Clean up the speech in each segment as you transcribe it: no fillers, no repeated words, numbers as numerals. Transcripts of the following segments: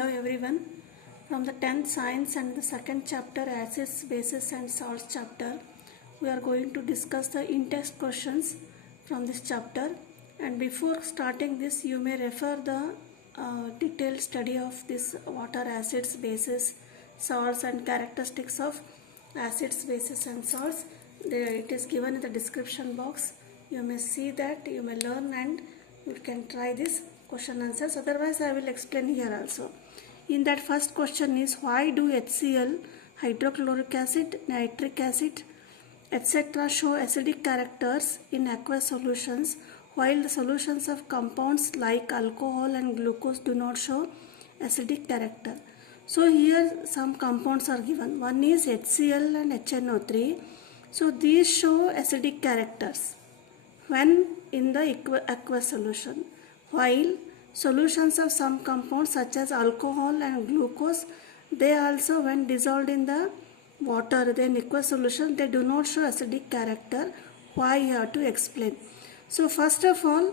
Hello everyone. From the 10th science and the second chapter acids, bases and salts chapter, we are going to discuss the Intext questions from this chapter. And before starting this, you may refer the detailed study of this water, acids, bases, salts and characteristics of acids, bases and salts. It is given in the description box. You may see that, you may learn and you can try this question answers. Otherwise I will explain here also. In that first question is, why do HCl, hydrochloric acid, nitric acid, etc. show acidic characters in aqueous solutions, while the solutions of compounds like alcohol and glucose do not show acidic character? So here some compounds are given. One is HCl and HNO3. So these show acidic characters when in the aqueous solution, while solutions of some compounds such as alcohol and glucose, they also when dissolved in the water, then aqueous solution, they do not show acidic character. Why you have to explain. So first of all,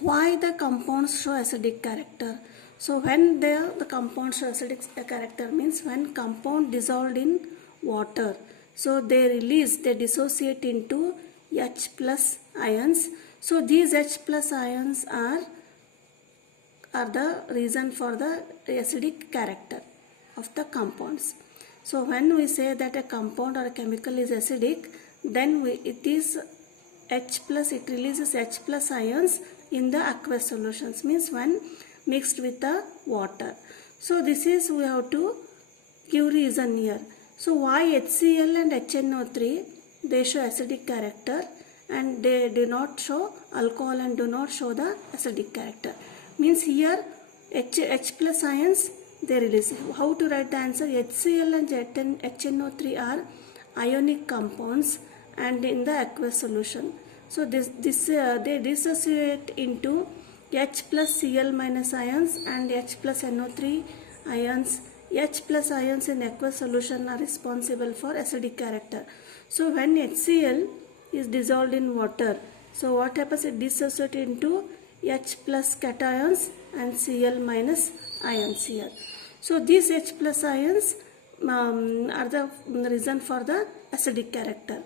why the compounds show acidic character? So when the compounds show acidic character means when compound dissolved in water, so they dissociate into H plus ions. So these H plus ions are the reason for the acidic character of the compounds. So when we say that a compound or a chemical is acidic, then it is H plus, it releases H plus ions in the aqueous solutions, means when mixed with the water. So this is, we have to give reason here. So why HCl and HNO3, they show acidic character and they do not show alcohol and do not show the acidic character? Means here H plus ions they release. How to write the answer? HCl and HNO3 are ionic compounds and in the aqueous solution. So they dissociate into H plus Cl minus ions and H plus NO3 ions. H plus ions in aqueous solution are responsible for acidic character. So when HCl is dissolved in water, so what happens? It dissociates into H plus cations and Cl minus ions here. So these H plus ions are the reason for the acidic character,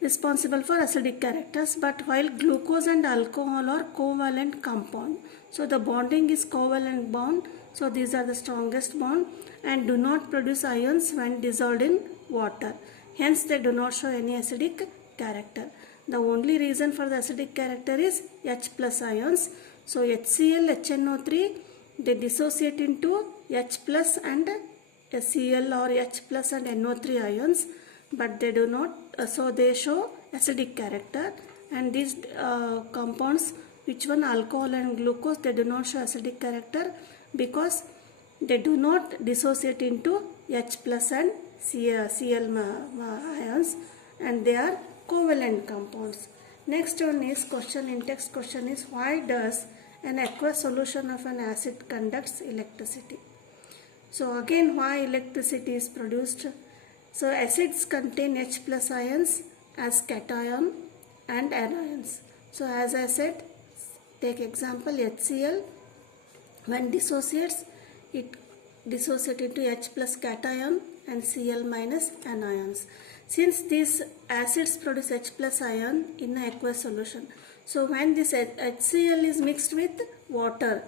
responsible for acidic characters. But while glucose and alcohol are covalent compound, so the bonding is covalent bond. So these are the strongest bond and do not produce ions when dissolved in water. Hence they do not show any acidic character. The only reason for the acidic character is H plus ions. So HCl, HNO3, they dissociate into H plus and Cl or H plus and NO3 ions, but they do not, so they show acidic character. And these compounds, which one, alcohol and glucose, they do not show acidic character because they do not dissociate into H plus and Cl ions and they are covalent compounds. Next one is question, in text question is, why does an aqueous solution of an acid conducts electricity? So again, why electricity is produced? So acids contain H plus ions as cation and anions. So as I said, take example HCl, when dissociates, it dissociates into H plus cation and Cl minus anions. Since these acids produce H plus ion in an aqueous solution, so when this HCl is mixed with water,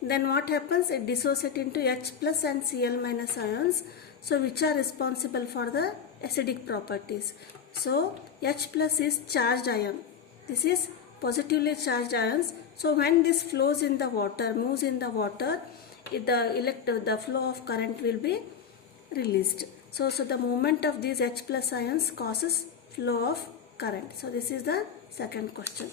then what happens? It dissociates into H plus and Cl minus ions, so which are responsible for the acidic properties. So H plus is charged ion. This is positively charged ions. So when this flows in the water, moves in the water, the flow of current will be released. So the movement of these H plus ions causes flow of current. So this is the second question.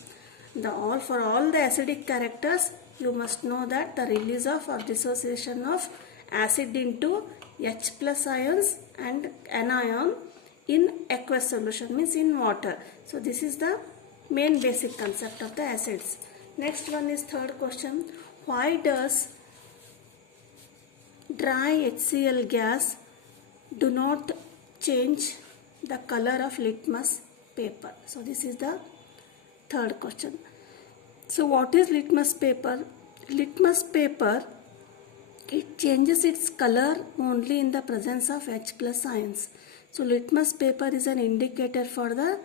For all the acidic characters, you must know that the release of or dissociation of acid into H plus ions and anion in aqueous solution, means in water. So this is the main basic concept of the acids. Next one is third question. Why does dry HCl gas do not change the color of litmus paper? So this is the third question. So what is litmus paper? Litmus paper it changes its color only in the presence of H plus ions. So litmus paper is an indicator for the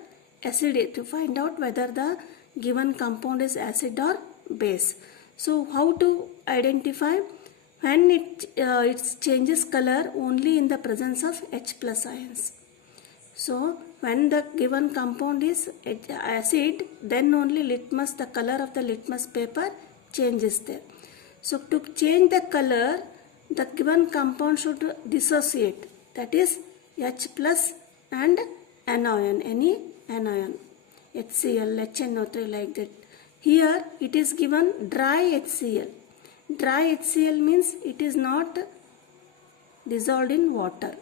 acidity to find out whether the given compound is acid or base. So how to identify when it changes color only in the presence of H plus ions. So when the given compound is acid, then only the color of the litmus paper changes there. So to change the color, the given compound should dissociate, that is H plus and anion, any anion, HCl, HNO3 like that. Here it is given dry HCl. Dry HCl means it is not dissolved in water.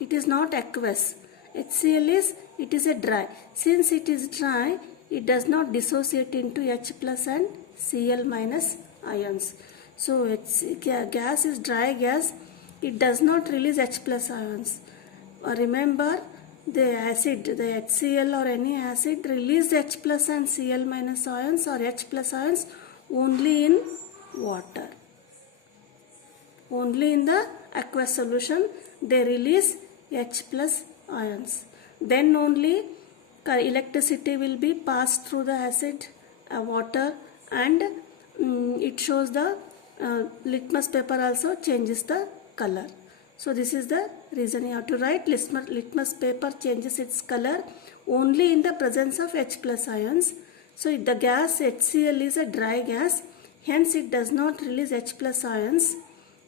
It is not aqueous. HCl it is a dry. Since it is dry, it does not dissociate into H plus and Cl minus ions. So gas is dry gas. It does not release H plus ions. Remember, the acid, the HCl or any acid release H plus and Cl minus ions or H plus ions only in water. Only in the aqueous solution they release H plus ions. Then only electricity will be passed through the acid, water, and it shows the litmus paper also changes the color. So this is the reason you have to write litmus paper changes its color only in the presence of H plus ions. So the gas HCl is a dry gas, hence it does not release H plus ions,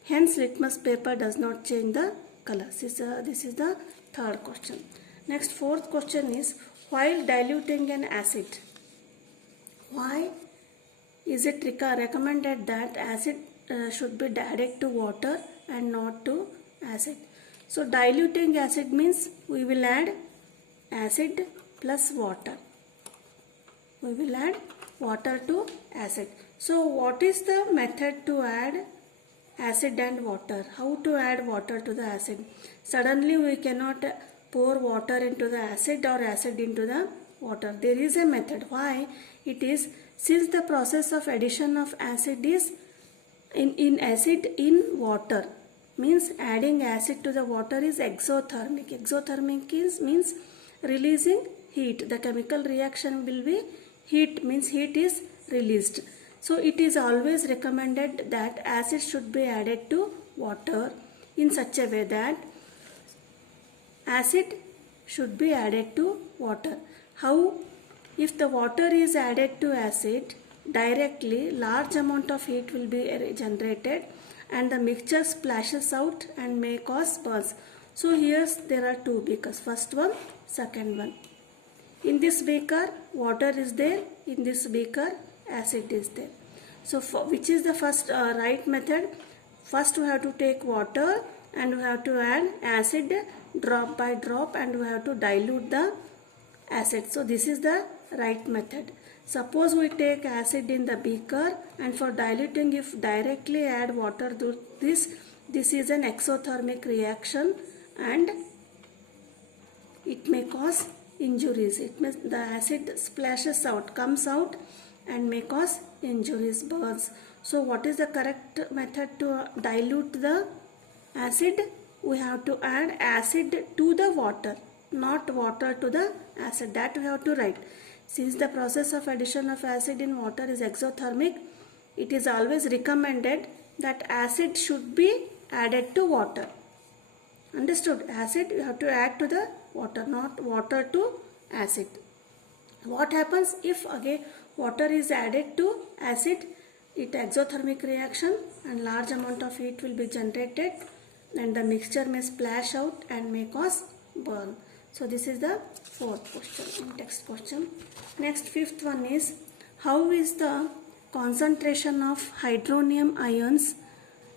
hence litmus paper does not change the color. This is the third question. Next, fourth question is, while diluting an acid, why is it recommended that acid should be added to water and not to acid? So diluting acid means we will add acid plus water. We will add water to acid. So what is the method to add acid and water? How to add water to the acid? Suddenly we cannot pour water into the acid or acid into the water. There is a method. Why? It is since the process of addition of acid is in acid in water, means adding acid to the water is exothermic. Exothermic means releasing heat. The chemical reaction will be heat, means heat is released. So it is always recommended that acid should be added to water in such a way that acid should be added to water. How? If the water is added to acid, directly large amount of heat will be generated and the mixture splashes out and may cause burns. So here there are two beakers, first one, second one. In this beaker water is there, in this beaker acid is there. So which is the first right method? First we have to take water and we have to add acid drop by drop and we have to dilute the acid. So this is the right method. Suppose we take acid in the beaker and for diluting if directly add water to this is an exothermic reaction and it may cause injuries. It means the acid splashes out, comes out and may cause injuries, burns. So what is the correct method to dilute the acid? We have to add acid to the water, not water to the acid. That we have to write. Since the process of addition of acid in water is exothermic, it is always recommended that acid should be added to water. Understood? Acid you have to add to the water, not water to acid. What happens if again water is added to acid? It exothermic reaction and large amount of heat will be generated and the mixture may splash out and may cause burn. So this is the fourth question, Intext question. Next, fifth one is, how is the concentration of hydronium ions,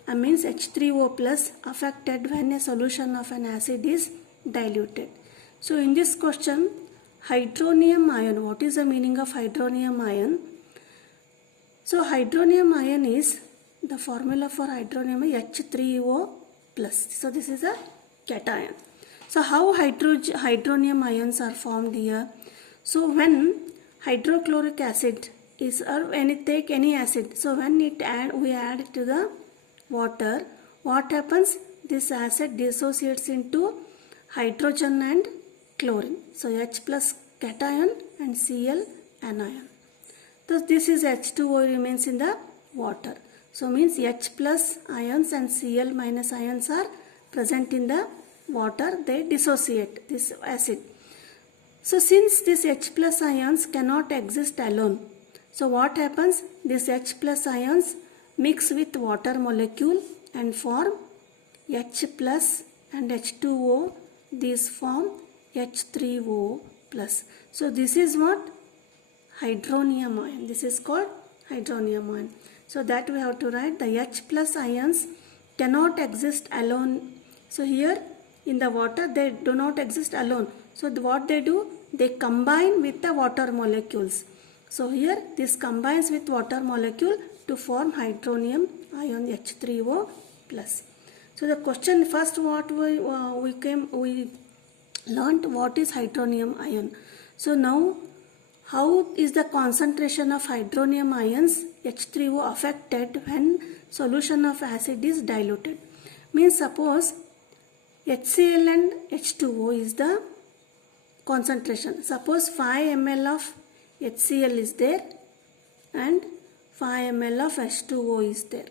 means H3O plus, affected when a solution of an acid is diluted? So in this question, hydronium ion, what is the meaning of hydronium ion? So hydronium ion is, the formula for hydronium is H3O plus. So this is a cation. So how hydronium ions are formed here? So when hydrochloric acid is, or take any acid, so when we add to the water, what happens? This acid dissociates into hydrogen and chlorine. So H plus cation and Cl anion. So this is H2O remains in the water. So means H plus ions and Cl minus ions are present in the water. They dissociate this acid. So since this H plus ions cannot exist alone, so what happens? This H plus ions mix with water molecule and form H plus and H2O. These form H3O plus. So this is what? Hydronium ion. This is called hydronium ion. So that we have to write the H plus ions cannot exist alone. So here in the water they do not exist alone. So what they do? They combine with the water molecules. So here this combines with water molecule to form hydronium ion H3O plus. So the question first what we learnt what is hydronium ion. So now how is the concentration of hydronium ions H3O affected when solution of acid is diluted? Means suppose HCl and H2O is the concentration. Suppose 5 ml of HCl is there and 5 ml of H2O is there.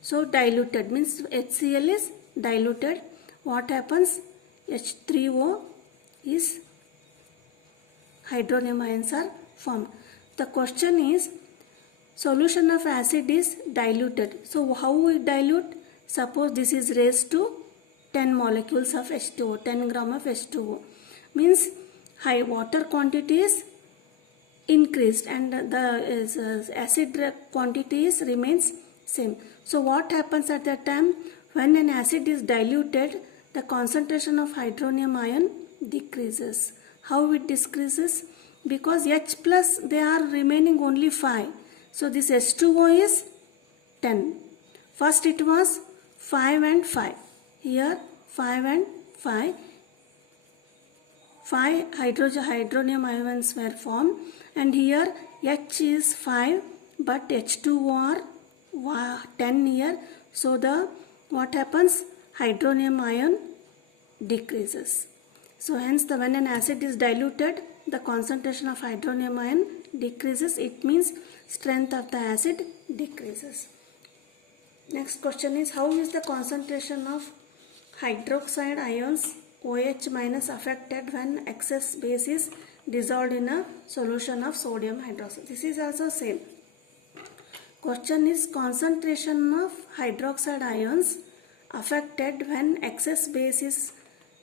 So diluted means HCl is diluted. What happens? H3O is hydronium ions are formed. The question is solution of acid is diluted. So how we dilute? Suppose this is raised to 10 molecules of H2O, 10 gram of H2O. Means high water quantity is increased and the acid quantity is remains same. So what happens at that time? When an acid is diluted, the concentration of hydronium ion decreases. How it decreases? Because H plus they are remaining only 5. So this H2O is 10. First it was 5 and 5. Here 5 and 5. 5 hydronium ions were formed and here H is 5 but H2O are 10 here. So the what happens? Hydronium ion decreases. So hence when an acid is diluted, the concentration of hydronium ion decreases. It means strength of the acid decreases. Next question is how is the concentration of hydroxide ions OH minus affected when excess base is dissolved in a solution of sodium hydroxide? This is also same. Question is concentration of hydroxide ions affected when excess base is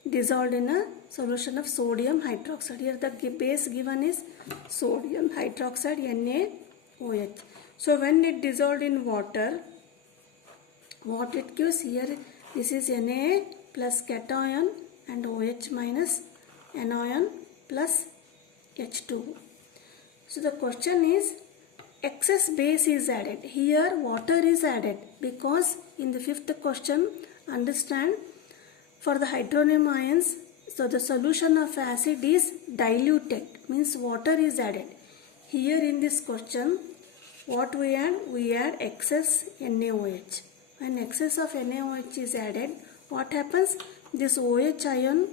dissolved in a solution of sodium hydroxide. Here the base given is sodium hydroxide NaOH. So when it dissolved in water, what it gives here? This is Na plus cation and OH minus anion plus H2. So the question is excess base is added. Here water is added because in the fifth question understand for the hydronium ions, so the solution of acid is diluted, means water is added. Here in this question, what we add? We add excess NaOH. When excess of NaOH is added, what happens? This OH ion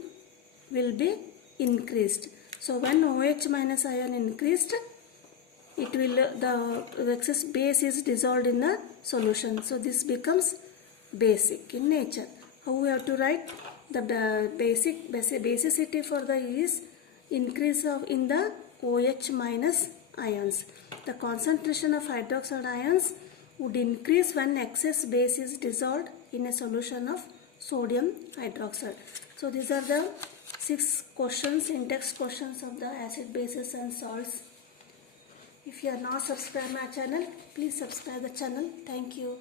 will be increased. So when OH minus ion increased, it will the excess base is dissolved in the solution. So this becomes basic in nature. How we have to write? The basicity for the is increase of in the OH minus ions. The concentration of hydroxide ions would increase when excess base is dissolved in a solution of sodium hydroxide. So these are the 6 questions, in-text questions of the acid, bases and salts. If you are not subscribed my channel, please subscribe the channel. Thank you.